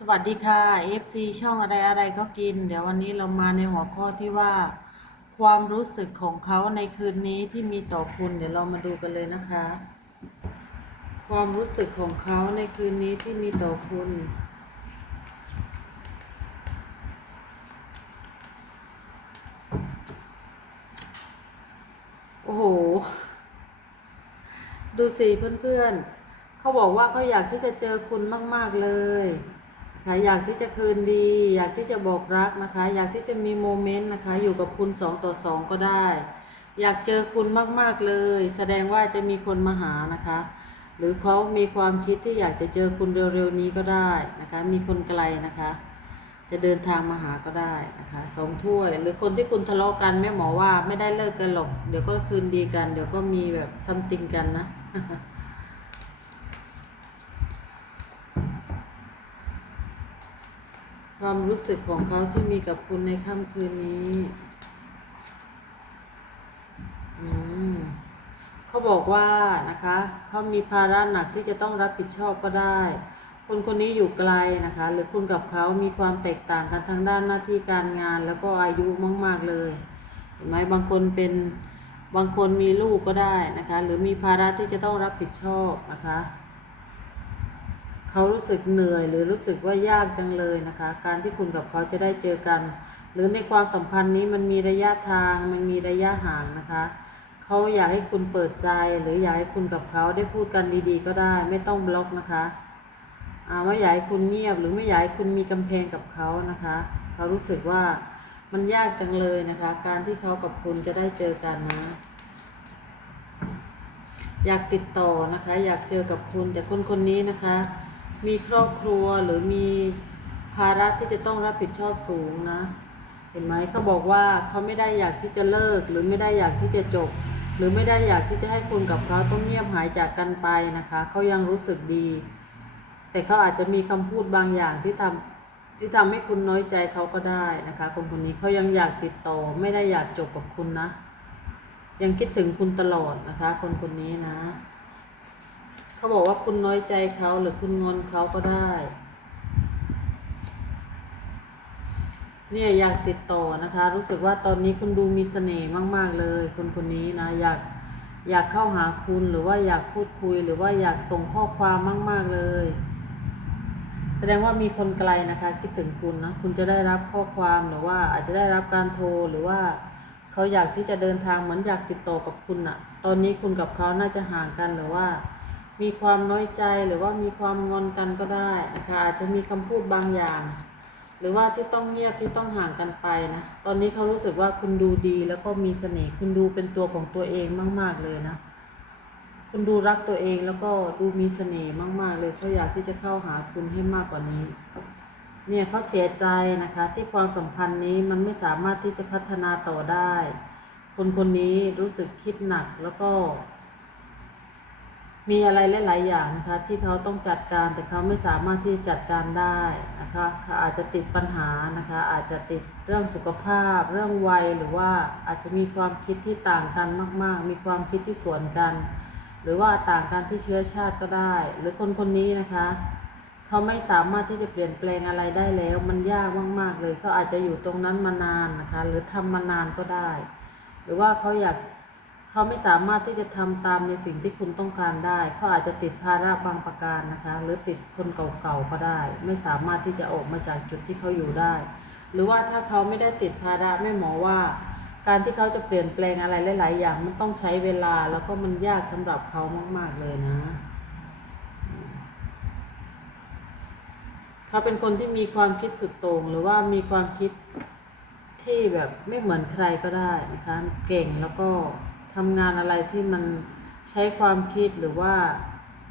สวัสดีค่ะ FC ช่องอะไรอะไรก็กิน เดี๋ยววันนี้เรามาในหัวข้อที่ว่า ความรู้สึกของเขาในคืนนี้ที่มีต่อคุณ เดี๋ยวเรามาดูกันเลยนะคะ ความรู้สึกของเขาในคืนนี้ที่มีต่อคุณ โอ้โห ดูสิเพื่อนๆเขาบอกว่าเขาอยากที่จะเจอคุณมาก ๆ เลย นะคะอยากที่จะคืนดี อยากที่จะบอกรักนะคะ อยากที่จะมีโมเมนต์นะคะอยู่กับคุณสองต่อสองก็ได้ อยากเจอคุณมากๆเลย แสดงว่าจะมีคนมาหานะคะ หรือเขามีความคิดที่อยากจะเจอคุณเร็วๆนี้ก็ได้นะคะ มีคนไกลนะคะ จะเดินทางมาหาก็ได้นะคะสองถ้วย หรือคนที่คุณทะเลาะกันแม่หมอว่าไม่ได้เลิกกันหรอก เดี๋ยวก็คืนดีกัน เดี๋ยวก็มีแบบซัมติงกันนะ ความรู้สึกของเขาที่มีกับคุณในค่ำคืนนี้เขาบอกว่านะคะ เขามีภาระหนักที่จะต้องรับผิดชอบก็ได้ คนคนนี้อยู่ไกลนะคะ หรือคุณกับเขามีความแตกต่างกันทางด้านหน้าที่การงาน แล้วก็อายุมาก ๆ เลยเห็นไหมบางคนเป็นบางคนมีลูกก็ได้นะคะ หรือมีภาระที่จะต้องรับผิดชอบนะคะ เขารู้สึกเหนื่อยหรือรู้สึกว่ายากจังเลยนะคะ การที่คุณกับเขาจะได้เจอกัน หรือในความสัมพันธ์นี้มันมีระยะทาง มันมีระยะห่างนะคะเขาอยากให้คุณเปิดใจ หรืออยากให้คุณกับเขาได้พูดกันดีๆ ก็ได้ ไม่ต้องบล็อกนะคะอาไม่อยากให้คุณเงียบ หรือไม่อยากให้คุณมีกำแพงกับเขานะคะเขารู้สึกว่ามันยากจังเลยนะคะ การที่เขากับคุณจะได้เจอกันนะอยากติดต่อนะคะ อยากเจอกับคุณแต่คนคนนี้นะคะ มีครอบครัวหรือมีภาระที่จะต้องรับผิดชอบสูงนะ เห็นไหมเขาบอกว่าเขาไม่ได้อยากที่จะเลิก หรือไม่ได้อยากที่จะจบ หรือไม่ได้อยากที่จะให้คุณกับเขาต้องเงียบหายจากกันไปนะคะเขายังรู้สึกดี แต่เขาอาจจะมีคำพูดบางอย่างที่ทำที่ทำให้คุณน้อยใจเขาก็ได้นะคะ คนคนนี้เขายังอยากติดต่อ ไม่ได้อยากจบกับคุณนะ ยังคิดถึงคุณตลอดนะคะ คนคนนี้นะ เขาบอกว่าคุณน้อยใจเขาหรือคุณงอนเขาก็ได้ เนี่ยอยากติดต่อนะคะ รู้สึกว่าตอนนี้คุณดูมีเสน่ห์มาก ๆ เลย คนคนนี้นะ อยากอยากเข้าหาคุณหรือว่าอยากพูดคุยหรือว่าอยากส่งข้อความมาก ๆ เลย แสดงว่ามีคนไกลนะคะ คิดถึงคุณนะคุณจะได้รับข้อความหรือว่าอาจจะได้รับการโทรหรือว่าเขาอยากที่จะเดินทางเหมือนอยากติดต่อกับคุณอะตอนนี้คุณกับเขาน่าจะห่างกันหรือว่า มีความน้อยใจหรือว่ามีความงอนกันก็ได้นะคะอาจจะมีคำพูดบางอย่าง หรือว่าที่ต้องเงียบที่ต้องห่างกันไปนะตอนนี้เขารู้สึกว่าคุณดูดีแล้วก็มีเสน่ห์คุณดูเป็นตัวของตัวเองมาก ๆเลยนะคุณดูรักตัวเองแล้วก็ดูมีเสน่ห์มาก ๆ เลยเขาอยากที่จะเข้าหาคุณให้มากกว่านี้ เนี่ยเขาเสียใจนะคะที่ความสัมพันธ์นี้มันไม่สามารถที่จะพัฒนาต่อได้ คนคนนี้รู้สึกคิดหนักแล้วก็ มีอะไรหลาย ๆ อย่างนะคะ ที่เขาต้องจัดการแต่เขาไม่สามารถที่จะจัดการได้นะคะเขาอาจจะติดปัญหานะคะ อาจจะติดเรื่องสุขภาพ เรื่องวัยหรือว่าอาจจะมีความคิดที่ต่างกันมาก ๆ มีความคิดที่สวนกัน หรือว่าต่างกันที่เชื้อชาติก็ได้ หรือคนคนนี้นะคะเขาไม่สามารถที่จะเปลี่ยนแปลงอะไรได้แล้ว มันยากมาก ๆ เลยเขาอาจจะอยู่ตรงนั้นมานานนะคะ หรือทำมานานก็ได้ หรือว่าเขาอยาก เขาไม่สามารถที่จะทำตามในสิ่งที่คุณต้องการได้ เขาอาจจะติดภาระบางประการนะคะ หรือติดคนเก่าๆก็ได้ ไม่สามารถที่จะออกมาจากจุดที่เขาอยู่ได้ หรือว่าถ้าเขาไม่ได้ติดภาระแม่หมอว่า การที่เขาจะเปลี่ยนแปลงอะไรหลาย ๆ อย่างมันต้องใช้เวลาแล้วก็มันยากสำหรับเขามากๆเลยนะเขาเป็นคนที่มีความคิดสุดโต่งหรือว่ามีความคิดที่แบบไม่เหมือนใครก็ได้นะคะ เก่งแล้วก็ ทำงานอะไรที่มันใช้ความคิดหรือว่า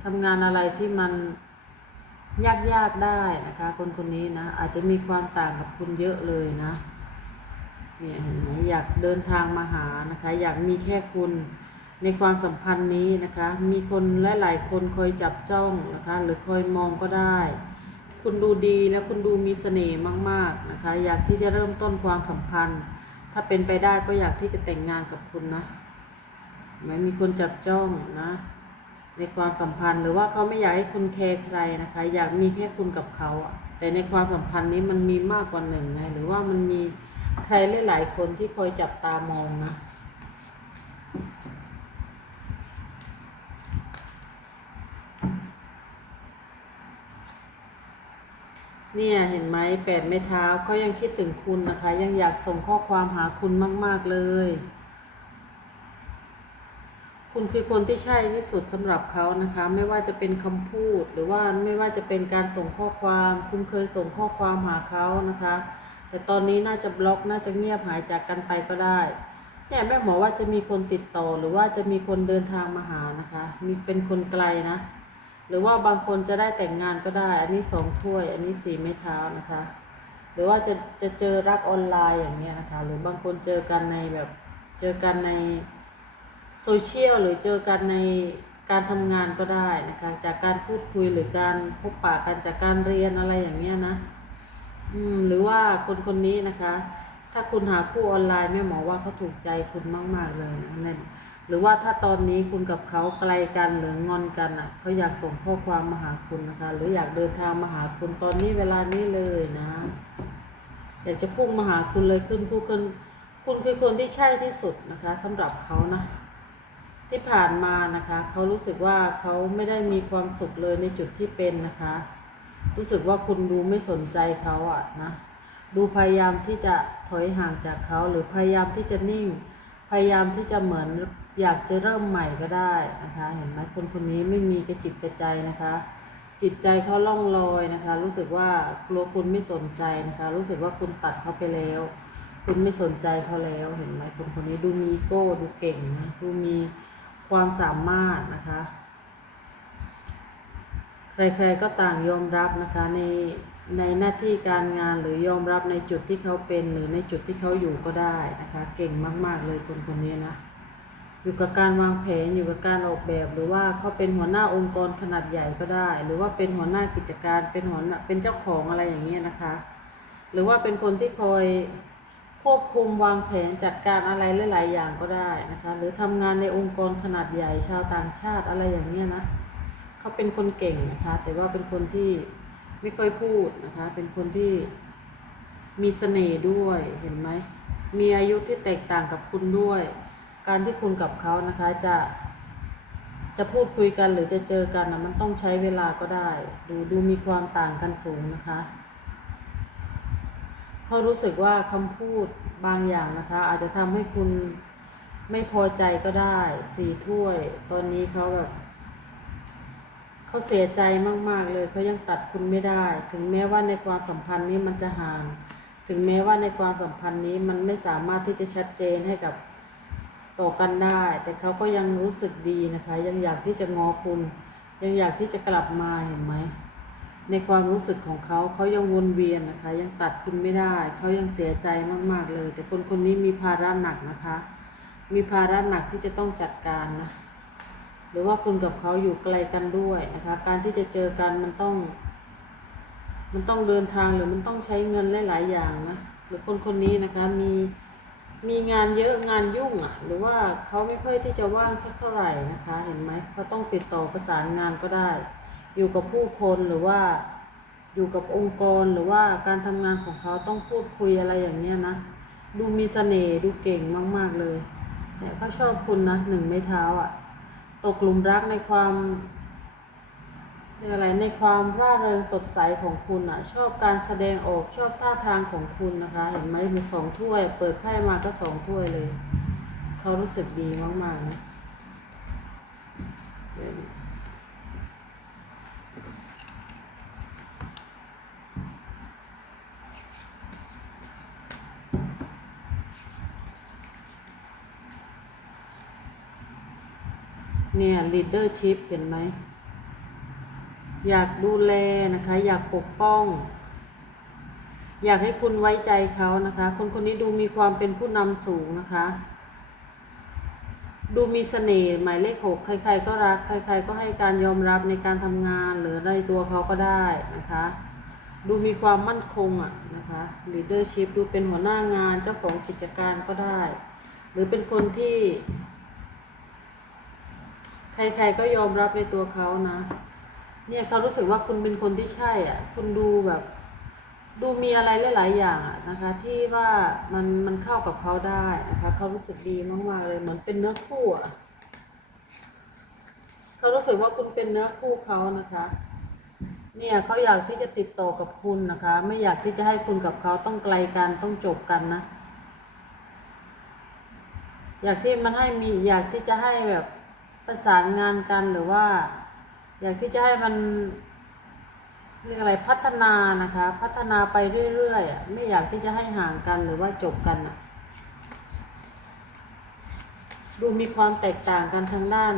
ทำงานอะไรที่มันยากๆได้นะคะ คนคนนี้นะ อาจจะมีความต่างกับคุณเยอะเลยนะเนี่ยเห็นไหมอยากเดินทางมาหานะคะ อยากมีแค่คุณในความสัมพันธ์นี้นะคะ มีคนหลาย ๆ คนคอยจับจ้องนะคะ หรือคอยมองก็ได้ คุณดูดีและคุณดูมีเสน่ห์มาก ๆนะคะ อยากที่จะเริ่มต้นความสัมพันธ์ ถ้าเป็นไปได้ก็อยากที่จะแต่งงานกับคุณนะ ไหมมีคนจับจ้องนะ ในความสัมพันธ์หรือว่าเขาไม่อยากให้คุณแคร์ใครนะคะ อยากมีแค่คุณกับเขาอะแต่ในความสัมพันธ์นี้มันมีมากกว่าหนึ่งไงหรือว่ามันมีใครหลายๆคนที่คอยจับตามองนะเนี่ยเห็นไหมแปดไม้เท้าก็ยังคิดถึงคุณนะคะ ยังอยากส่งข้อความหาคุณมาก ๆ เลย คุณคือคนที่ใช่ที่สุดสำหรับเขานะคะ ไม่ว่าจะเป็นคำพูด หรือว่าไม่ว่าจะเป็นการส่งข้อความ คุณเคยส่งข้อความหาเขานะคะ แต่ตอนนี้น่าจะบล็อกน่าจะเงียบหายจากกันไปก็ได้เนี่ยแม่หมอว่าจะมีคนติดต่อหรือว่าจะมีคนเดินทางมาหานะคะ มีเป็นคนไกลนะ หรือว่าบางคนจะได้แต่งงานก็ได้ อันนี้สองถ้วย อันนี้สี่ไม้เท้านะคะ หรือว่าจะจะเจอรักออนไลน์อย่างเงี้ยนะคะ หรือบางคนเจอกันในแบบเจอกันใน โซเชียลหรือเจอกันในการทำงานก็ได้นะคะจากการพูดคุยหรือการพบปะกันจากการเรียนอะไรอย่างเงี้ยนะอืมหรือว่าคนคนนี้นะคะ ถ้าคุณหาคู่ออนไลน์แม่หมอว่าเขาถูกใจคุณมากๆเลยนะนั่นหรือว่าถ้าตอนนี้คุณกับเขาไกลกันหรืองอนกันอะเขาอยากส่งข้อความมาหาคุณนะคะ หรืออยากเดินทางมาหาคุณตอนนี้เวลานี้เลยนะอยากจะพุ่งมาหาคุณเลยขึ้นผู้คุณคุณคือคนที่ใช่ที่สุดนะคะสำหรับเขานะ ที่ผ่านมานะคะเขารู้สึกว่าเขาไม่ได้มีความสุขเลยในจุดที่เป็นนะคะ รู้สึกว่าคุณดูไม่สนใจเขาอะนะดูพยายามที่จะถอยห่างจากเขาหรือพยายามที่จะนิ่ง พยายามที่จะเหมือนอยากจะเริ่มใหม่ก็ได้นะคะ เห็นไหมคนคนนี้ไม่มีกระจิตกระใจนะคะ จิตใจเขาล่องลอยนะคะ รู้สึกว่ากลัวคุณไม่สนใจนะคะ รู้สึกว่าคุณตัดเขาไปแล้ว คุณไม่สนใจเขาแล้วเห็นไหมคนคนนี้ดูมีอีโก้ดูเก่งนะดูมี ความสามารถนะคะ ใครๆก็ต่างยอมรับนะคะในในหน้าที่การงานหรือยอมรับในจุดที่เขาเป็น หรือในจุดที่เขาอยู่ก็ได้นะคะ เก่งมากๆเลยคนคนนี้นะอยู่กับการวางแผนอยู่กับการออกแบบ หรือว่าเขาเป็นหัวหน้าองค์กรขนาดใหญ่ก็ได้ หรือว่าเป็นหัวหน้ากิจการเป็นหัวหน้าเป็นเจ้าของอะไรอย่างเงี้ยนะคะ หรือว่าเป็นคนที่คอย ควบคุมวางแผนจัดการอะไรหลาย ๆ อย่างก็ได้นะคะ หรือทำงานในองค์กรขนาดใหญ่ชาวต่างชาติอะไรอย่างเงี้ยนะเขาเป็นคนเก่งนะคะ แต่ว่าเป็นคนที่ไม่ค่อยพูดนะคะ เป็นคนที่มีเสน่ห์ด้วยเห็นไหมมีอายุที่แตกต่างกับคุณด้วย การที่คุณกับเขานะคะจะจะพูดคุยกันหรือจะเจอกันนะมันต้องใช้เวลาก็ได้ ดูดูมีความต่างกันสูงนะคะ เขารู้สึกว่าคำพูดบางอย่างนะคะ อาจจะทำให้คุณไม่พอใจก็ได้สี่ถ้วย ตอนนี้เขาแบบเขาเสียใจมาก ๆ เลยเขายังตัดคุณไม่ได้ ถึงแม้ว่าในความสัมพันธ์นี้มันจะห่าง ถึงแม้ว่าในความสัมพันธ์นี้มันไม่สามารถที่จะชัดเจนให้กับต่อกันได้ แต่เขาก็ยังรู้สึกดีนะคะ ยังอยากที่จะงอคุณ ยังอยากที่จะกลับมาเห็นไหม ในความรู้สึกของเขาเขายังวนเวียนนะคะ ยังตัดคุณไม่ได้ เขายังเสียใจมาก ๆเลย แต่คนคนนี้มีภาระหนักนะคะ มีภาระหนักที่จะต้องจัดการนะหรือว่าคุณกับเขาอยู่ไกลกันด้วยนะคะ การที่จะเจอกันมันต้อง มันต้องเดินทางหรือมันต้องใช้เงินหลาย ๆ อย่างนะหรือคนคนนี้นะคะมีมีงานเยอะงานยุ่งอะ หรือว่าเขาไม่ค่อยที่จะว่างสักเท่าไหร่นะคะ เห็นไหมเขาต้องติดต่อประสานงานก็ได้ อยู่กับผู้คนหรือว่าอยู่กับองค์กรหรือว่าการทำงานของเขาต้องพูดคุยอะไรอย่างเนี้ยนะ ดูมีเสน่ห์ดูเก่งมากๆเลยเนี่ยเขาชอบคุณนะหนึ่งไม้เท้าอะ ตกหลุมรักในความเรียกอะไรในความร่าเริงสดใสของคุณอะ ชอบการแสดงออกชอบท่าทางของคุณนะคะ เห็นไหมมีสองถ้วย เปิดไพ่มาก็สองถ้วยเลย เขารู้สึกดีมากๆนะ เดี๋ยวนี้เนี่ย leadership เห็นไหม อยากดูแลนะคะ อยากปกป้อง อยากให้คุณไว้ใจเขานะคะ คนคนนี้ดูมีความเป็นผู้นำสูงนะคะ ดูมีเสน่ห์หมายเลขหกใคร ๆ ก็รัก ใคร ๆ ก็ให้การยอมรับในการทำงานหรือในตัวเขาก็ได้นะคะ ดูมีความมั่นคงอะนะคะ leadership ดูเป็นหัวหน้างานเจ้าของกิจการก็ได้ หรือเป็นคนที่ ใครๆก็ยอมรับในตัวเขานะ เนี่ยเขารู้สึกว่าคุณเป็นคนที่ใช่อะ คุณดูแบบ ดูมีอะไรหลาย ๆ อย่างอะนะคะ ที่ว่ามันมันเข้ากับเขาได้นะคะเขารู้สึกดีมากๆเลยเหมือนเป็นเนื้อคู่อะเขารู้สึกว่าคุณเป็นเนื้อคู่เขานะคะ เนี่ยเขาอยากที่จะติดต่อกับคุณนะคะ ไม่อยากที่จะให้คุณกับเขาต้องไกลกันต้องจบกันนะ อยากที่มันให้มีอยากที่จะให้แบบ ประสานงานกันหรือว่า อยากที่จะให้มันเรียกอะไรพัฒนานะคะ พัฒนาไปเรื่อยๆไม่อยากที่จะให้ห่างกันหรือว่าจบกันอะดูมีความแตกต่างกันทางด้าน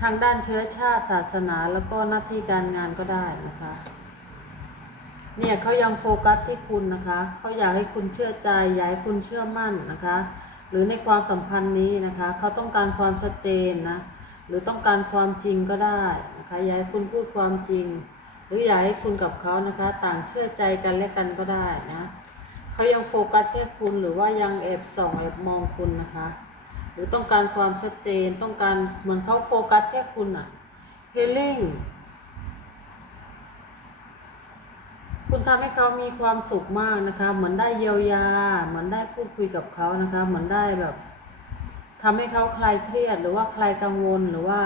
ทางด้านเชื้อชาติศาสนาแล้วก็หน้าที่การงานก็ได้นะคะ เนี่ยเขายังโฟกัสที่คุณนะคะเขาอยากให้คุณเชื่อใจอยากให้คุณเชื่อมั่นนะคะ หรือในความสัมพันธ์นี้นะคะ เขาต้องการความชัดเจนนะ หรือต้องการความจริงก็ได้นะคะอยากให้คุณพูดความจริง หรืออยากให้คุณกับเขานะคะ ต่างเชื่อใจกันและกันก็ได้นะเขายังโฟกัสที่คุณหรือว่ายังแอบส่องแอบมองคุณนะคะ หรือต้องการความชัดเจนต้องการเหมือนเขาโฟกัสแค่คุณอะ healing คุณทำให้เขามีความสุขมากนะคะ เหมือนได้เยียวยา เหมือนได้พูดคุยกับเขานะคะ เหมือนได้แบบทำให้เขาคลายเครียด หรือว่าคลายกังวลหรือว่า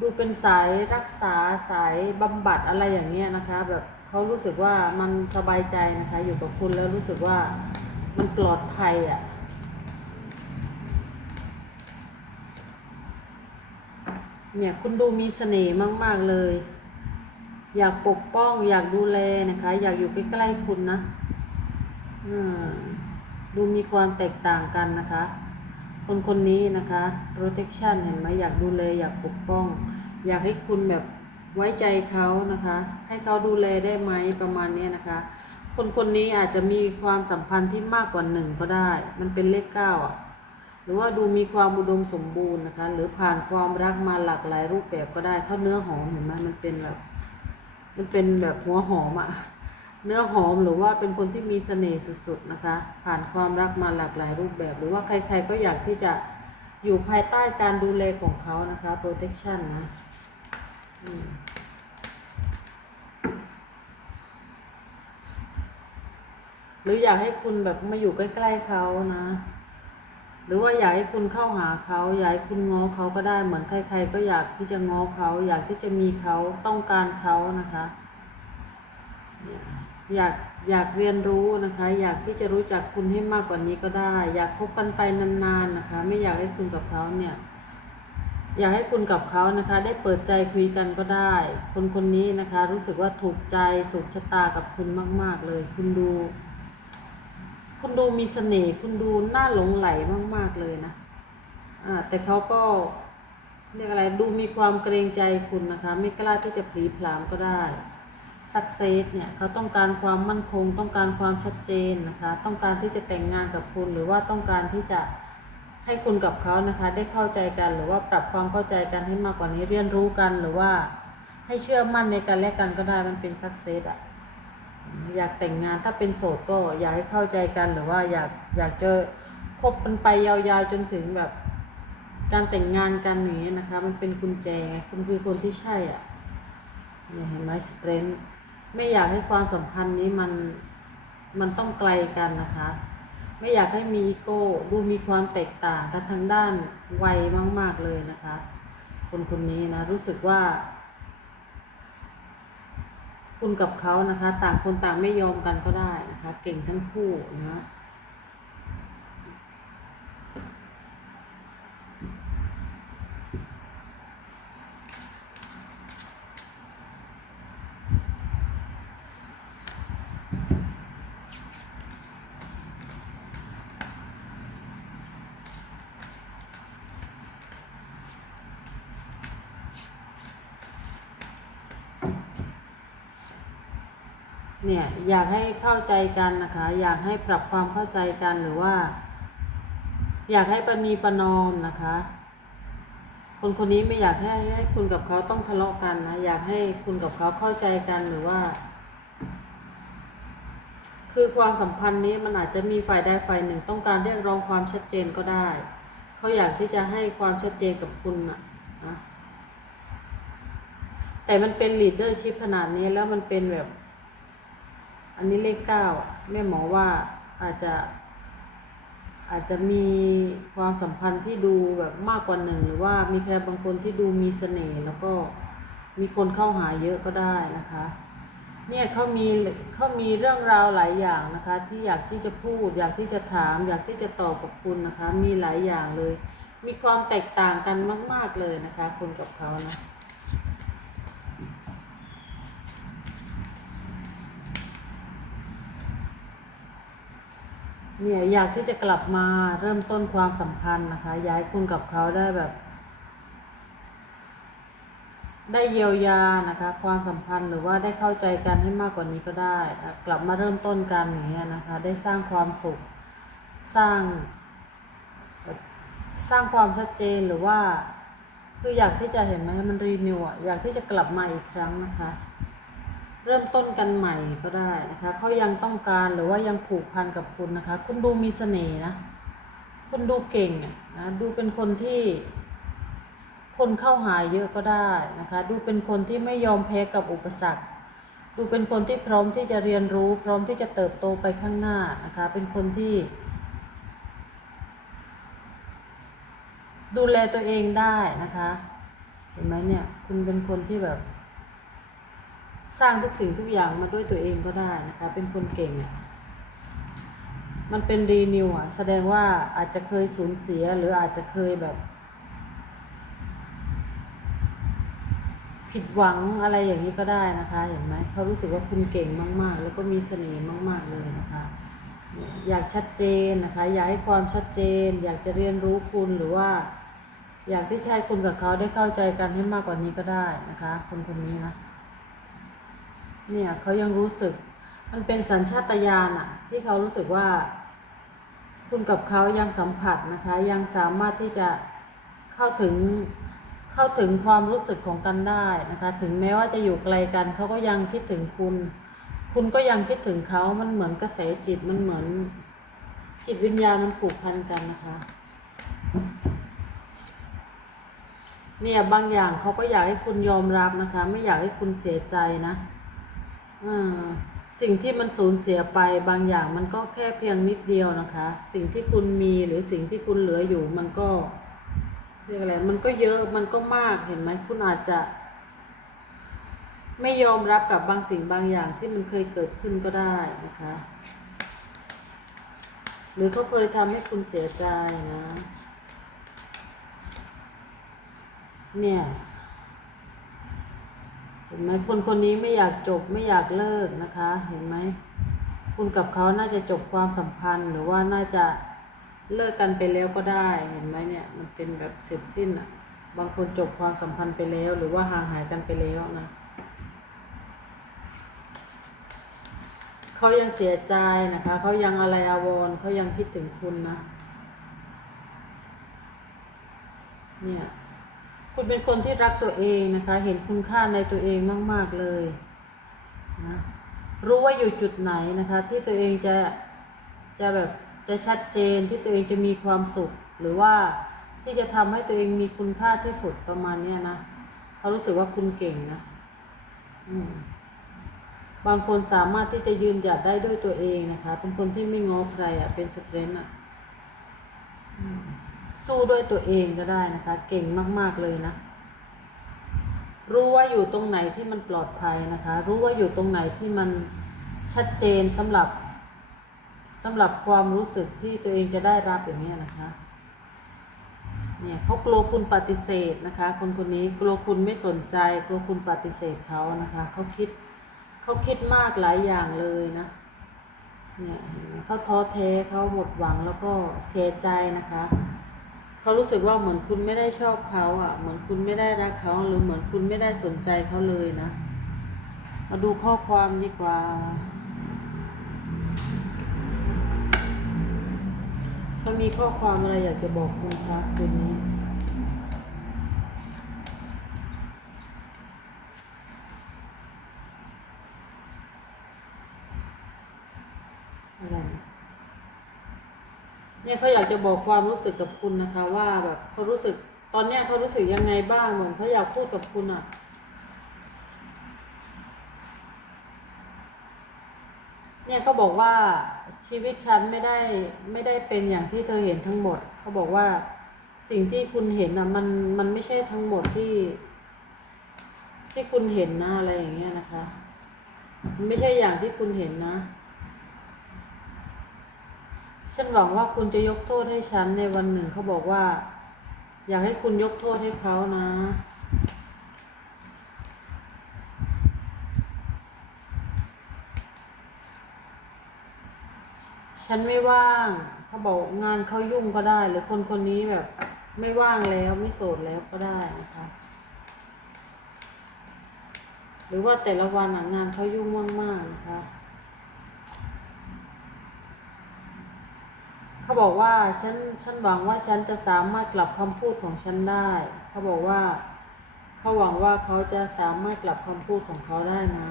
ดูเป็นสายรักษาสายบำบัดอะไรอย่างเงี้ยนะคะ แบบเขารู้สึกว่ามันสบายใจนะคะ อยู่กับคุณแล้วรู้สึกว่ามันปลอดภัยอะ่ะเนี่ยคุณดูมีเสน่ห์มาก ๆ เลย อยากปกป้อง อยากดูแลนะคะ อยากอยู่ใกล้ๆคุณนะดูมีความแตกต่างกันนะคะ คนคนนี้นะคะ protection เห็นไหมอยากดูแลอยากปกป้อง อยากให้คุณแบบไว้ใจเขานะคะ ให้เขาดูแลได้ไหมประมาณนี้นะคะ คนคนนี้อาจจะมีความสัมพันธ์ที่มากกว่าหนึ่งก็ได้ มันเป็นเลขเก้าอะ หรือว่าดูมีความอุดมสมบูรณ์นะคะ หรือผ่านความรักมาหลากหลายรูปแบบก็ได้ เข้าเนื้อหอมเห็นไหมมันเป็นแบบ มันเป็นแบบหัวหอมอะเนื้อหอมหรือว่าเป็นคนที่มีเสน่ห์สุดๆนะคะ ผ่านความรักมาหลากหลายรูปแบบ หรือว่าใครๆก็อยากที่จะอยู่ภายใต้การดูแลของเขานะคะ protection นะหรืออยากให้คุณแบบมาอยู่ใกล้ ๆเขานะ หรือว่าอยากให้คุณเข้าหาเขาอยากให้คุณง้อเขาก็ได้เหมือนใคร ๆ ก็อยากที่จะง้อเขา อยากที่จะมีเขาต้องการเขานะคะ อยากอยากเรียนรู้นะคะ อยากที่จะรู้จักคุณให้มากกว่านี้ก็ได้ อยากคบกันไปนานๆนะคะ ไม่อยากให้คุณกับเขาเนี่ยอยากให้คุณกับเขานะคะ ได้เปิดใจคุยกันก็ได้ คนคนนี้นะคะ รู้สึกว่าถูกใจถูกชะตากับคุณมาก ๆ เลย คุณดู คุณดูมีเสน่ห์คุณดูน่าหลงไหลมาก ๆเลยนะอ่าแต่เขาก็เรียกอะไรดูมีความเกรงใจคุณนะคะ ไม่กล้าที่จะพลีพลามก็ได้สักเซสเนี่ยเขาต้องการความมั่นคง ต้องการความชัดเจนนะคะ ต้องการที่จะแต่งงานกับคุณ หรือว่าต้องการที่จะให้คุณกับเขานะคะ ได้เข้าใจกันหรือว่าปรับความเข้าใจกันให้มากกว่านี้เรียนรู้กันหรือว่าให้เชื่อมั่นในกันและกันก็ได้มันเป็นสักเซสอะ อยากแต่งงานถ้าเป็นโสดก็อยากให้เข้าใจกันหรือว่าอยากอยากจะคบกันไปยาวๆจนถึงแบบ การแต่งงานกันอย่างนี้นะคะ มันเป็นกุญแจไงคุณคือคนที่ใช่อะเนี่ยเห็นไหมสเตรนไม่อยากให้ความสัมพันธ์นี้มันมันต้องไกลกันนะคะ ไม่อยากให้มีอีโก้ดูมีความแตกต่างกันทางด้านวัยมาก ๆเลยนะคะ คนคนนี้นะรู้สึกว่า คุณกับเขานะคะ ต่างคนต่างไม่ยอมกันก็ได้นะคะ เก่งทั้งคู่นะ เนี่ยอยากให้เข้าใจกันนะคะ อยากให้ปรับความเข้าใจกันหรือว่า อยากให้ปรนีประนอมนะคะ คนคนนี้ไม่อยากให้ให้คุณกับเขาต้องทะเลาะกันนะอยากให้คุณกับเขาเข้าใจกันหรือว่า คือความสัมพันธ์นี้มันอาจจะมีฝ่ายใดฝ่ายหนึ่งต้องการเรียกร้องความชัดเจนก็ได้ เขาอยากที่จะให้ความชัดเจนกับคุณนะนะแต่มันเป็น leadership ขนาดนี้แล้วมันเป็นแบบ อันนี้เลขเก้าแม่หมอว่าอาจจะ อาจจะมีความสัมพันธ์ที่ดูแบบมากกว่าหนึ่งหรือว่ามีใครบางคนที่ดูมีเสน่ห์แล้วก็มีคนเข้าหาเยอะก็ได้นะคะ เนี่ยเขามีเขามีเรื่องราวหลายอย่างนะคะ ที่อยากที่จะพูด อยากที่จะถาม อยากที่จะตอบกับคุณนะคะ มีหลายอย่างเลย มีความแตกต่างกันมาก ๆเลยนะคะ คุณกับเขานะ เนี่ยอยากที่จะกลับมาเริ่มต้นความสัมพันธ์นะคะอยากให้คุณกับเขาได้แบบ ได้เยียวยานะคะ ความสัมพันธ์หรือว่าได้เข้าใจกันให้มากกว่านี้ก็ได้นะกลับมาเริ่มต้นกันอย่างเงี้ยนะคะ ได้สร้างความสุขสร้าง สร้างความชัดเจนหรือว่า คืออยากที่จะเห็นไหมมันรีนิวอะอยากที่จะกลับมาอีกครั้งนะคะ เริ่มต้นกันใหม่ก็ได้นะคะเขายังต้องการหรือว่ายังผูกพันกับคุณนะคะ คุณดูมีเสน่ห์นะคุณดูเก่งนะดูเป็นคนที่คนเข้าหาเยอะก็ได้นะคะ ดูเป็นคนที่ไม่ยอมแพ้กับอุปสรรค ดูเป็นคนที่พร้อมที่จะเรียนรู้ พร้อมที่จะเติบโตไปข้างหน้านะคะ เป็นคนที่ ดูแลตัวเองได้นะคะ เห็นไหมเนี่ย คุณเป็นคนที่แบบ สร้างทุกสิ่งทุกอย่างมาด้วยตัวเองก็ได้นะคะ เป็นคนเก่งเนี่ยมันเป็นรีนิวอะ แสดงว่าอาจจะเคยสูญเสียหรืออาจจะเคยแบบ ผิดหวังอะไรอย่างนี้ก็ได้นะคะ เห็นไหมเขารู้สึกว่าคุณเก่งมาก ๆ แล้วก็มีเสน่ห์มาก ๆ เลยนะคะ อยากชัดเจนนะคะ อยากให้ความชัดเจน อยากจะเรียนรู้คุณหรือว่า อยากที่ใช้คุณกับเขาได้เข้าใจกันให้มากกว่านี้ก็ได้นะคะ คนคนนี้นะ เนี่ยเขายังรู้สึก มันเป็นสัญชาตญาณอะที่เขารู้สึกว่า คุณกับเขายังสัมผัสนะคะ ยังสามารถที่จะเข้าถึงเข้าถึงความรู้สึกของกันได้นะคะ ถึงแม้ว่าจะอยู่ไกลกันเขาก็ยังคิดถึงคุณ คุณก็ยังคิดถึงเขามันเหมือนกระแสจิตมันเหมือนจิตวิญญาณมันผูกพันกันนะคะเนี่ยบางอย่างเขาก็อยากให้คุณยอมรับนะคะ ไม่อยากให้คุณเสียใจนะ สิ่งที่มันสูญเสียไปบางอย่างมันก็แค่เพียงนิดเดียวนะคะ สิ่งที่คุณมีหรือสิ่งที่คุณเหลืออยู่มันก็เรียกอะไรมันก็เยอะมันก็มากเห็นไหมคุณอาจจะ ไม่ยอมรับกับบางสิ่งบางอย่างที่มันเคยเกิดขึ้นก็ได้นะคะ หรือเขาเคยทำให้คุณเสียใจนะ เนี่ย เห็นไหมคนคนนี้ไม่อยากจบไม่อยากเลิกนะคะ เห็นไหมคุณกับเขาน่าจะจบความสัมพันธ์ หรือว่าน่าจะเลิกกันไปแล้วก็ได้เห็นไหมเนี่ยมันเป็นแบบเสร็จสิ้นอะ บางคนจบความสัมพันธ์ไปแล้ว หรือว่าห่างหายกันไปแล้วนะเขายังเสียใจนะคะเขายังอะไรอาวรณ์เขายังคิดถึงคุณนะ เนี่ย คุณเป็นคนที่รักตัวเองนะคะ เห็นคุณค่าในตัวเองมาก ๆ เลยนะรู้ว่าอยู่จุดไหนนะคะ ที่ตัวเองจะจะแบบจะชัดเจนที่ตัวเองจะมีความสุข หรือว่าที่จะทำให้ตัวเองมีคุณค่าที่สุดประมาณเนี้ยนะเขารู้สึกว่าคุณเก่งนะอืบางคนสามารถที่จะยืนหยัดได้ด้วยตัวเองนะคะ เป็นคนที่ไม่ง้อใครอะเป็นสเตรนท์อะ สู้ด้วยตัวเองก็ได้นะคะ เก่งมากๆเลยนะ รู้ว่าอยู่ตรงไหนที่มันปลอดภัยนะคะ รู้ว่าอยู่ตรงไหนที่มันชัดเจนสำหรับสำหรับความรู้สึกที่ตัวเองจะได้รับอย่างนี้นะคะเนี่ยเขากลัวคุณปฏิเสธนะคะ คนคนนี้กลัวคุณไม่สนใจกลัวคุณปฏิเสธเขานะคะเขาคิดเขาคิดมากหลายอย่างเลยนะเนี่ยเขาท้อแท้เขาหมดหวังแล้วก็เสียใจนะคะ เขารู้สึกว่าเหมือนคุณไม่ได้ชอบเขาอะ เหมือนคุณไม่ได้รักเขาหรือเหมือนคุณไม่ได้สนใจเขาเลยนะ มาดูข้อความดีกว่าเขามีข้อความอะไรอยากจะบอกคุณคะคืนนี้ อะไรนะ เนี่ยเขาอยากจะบอกความรู้สึกกับคุณนะคะ ว่าแบบเขารู้สึกตอนเนี้ยเขารู้สึกยังไงบ้างเหมือนเขาอยากพูดกับคุณอะเนี่ยก็บอกว่าชีวิตฉันไม่ได้ไม่ได้เป็นอย่างที่เธอเห็นทั้งหมด เขาบอกว่าสิ่งที่คุณเห็นอะมันมันไม่ใช่ทั้งหมดที่ ที่คุณเห็นนะอะไรอย่างเงี้ยนะคะมันไม่ใช่อย่างที่คุณเห็นนะ ฉันหวังว่าคุณจะยกโทษให้ฉันในวันหนึ่งเขาบอกว่า อยากให้คุณยกโทษให้เขานะฉันไม่ว่าง เขาบอกงานเขายุ่งก็ได้ หรือคนคนนี้แบบ ไม่ว่างแล้วไม่โสดแล้วก็ได้นะคะ หรือว่าแต่ละวันงานเขายุ่งมากๆนะคะ เขาบอกว่าฉันฉันหวังว่าฉันจะสามารถกลับคำพูดของฉันได้ เขาบอกว่า เขาหวังว่าเขาจะสามารถกลับคำพูดของเขาได้นะ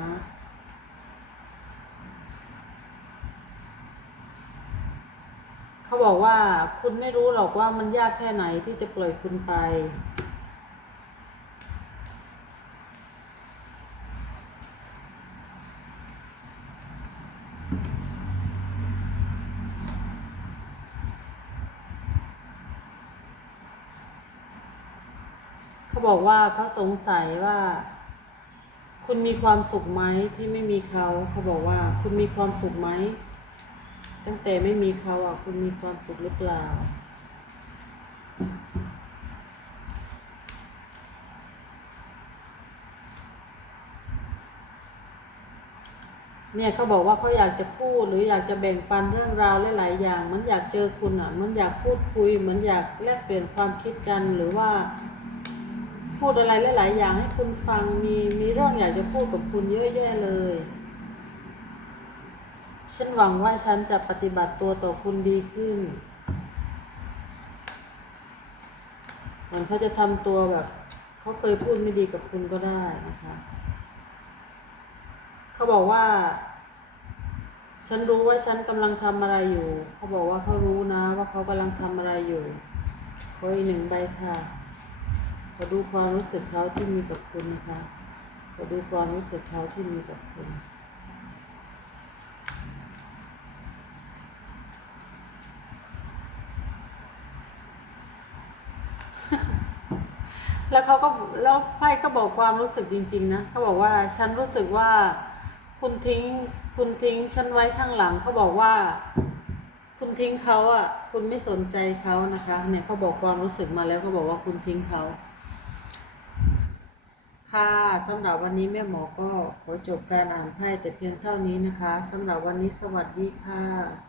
เขาบอกว่าคุณไม่รู้หรอกว่ามันยากแค่ไหนที่จะปล่อยคุณไป บอกว่าเขาสงสัยว่า คุณมีความสุขไหมที่ไม่มีเขา เขาบอกว่า คุณมีความสุขไหมตั้งแต่ไม่มีเขาอะ คุณมีความสุขหรือเปล่าเนี่ยเขาบอกว่าเขาอยากจะพูดหรืออยากจะแบ่งปันเรื่องราวหลาย ๆ อย่างเหมันอยากเจอคุณอะเหมันอยากพูดคุยเหมือนอยากแลกเปลี่ยนความคิดกันหรือว่า พูดอะไรหลายๆอย่างให้คุณฟังมีมีเรื่องอยากจะพูดกับคุณเยอะแยะเลย ฉันหวังว่าฉันจะปฏิบัติตัวต่อคุณดีขึ้น เหมือนเขาจะทำตัวแบบเขาเคยพูดไม่ดีกับคุณก็ได้นะคะเขาบอกว่า ฉันรู้ว่าฉันกำลังทำอะไรอยู่ เขาบอกว่าเขารู้นะว่าเขากำลังทำอะไรอยู่ขออีกหนึ่งใบค่ะ อดูความรู้สึกเขาที่มีกับคุณนะคะขอดูความรู้สึกเขาที่มีกับคุณแล้วเขาก็แล้วไพ่ก็บอกความรู้สึกจริง ๆ นะเขาบอกว่าฉันรู้สึกว่าคุณทิ้ง คุณทิ้งฉันไว้ข้างหลังเขาบอกว่า คุณทิ้งเขาอะ คุณไม่สนใจเขานะคะ เนี่ยเขาบอกความรู้สึกมาแล้วเขาบอกว่าคุณทิ้งเขา ค่ะสำหรับวันนี้แม่หมอก็ขอจบการอ่านไพ่แต่เพียงเท่านี้นะคะสำหรับวันนี้สวัสดีค่ะ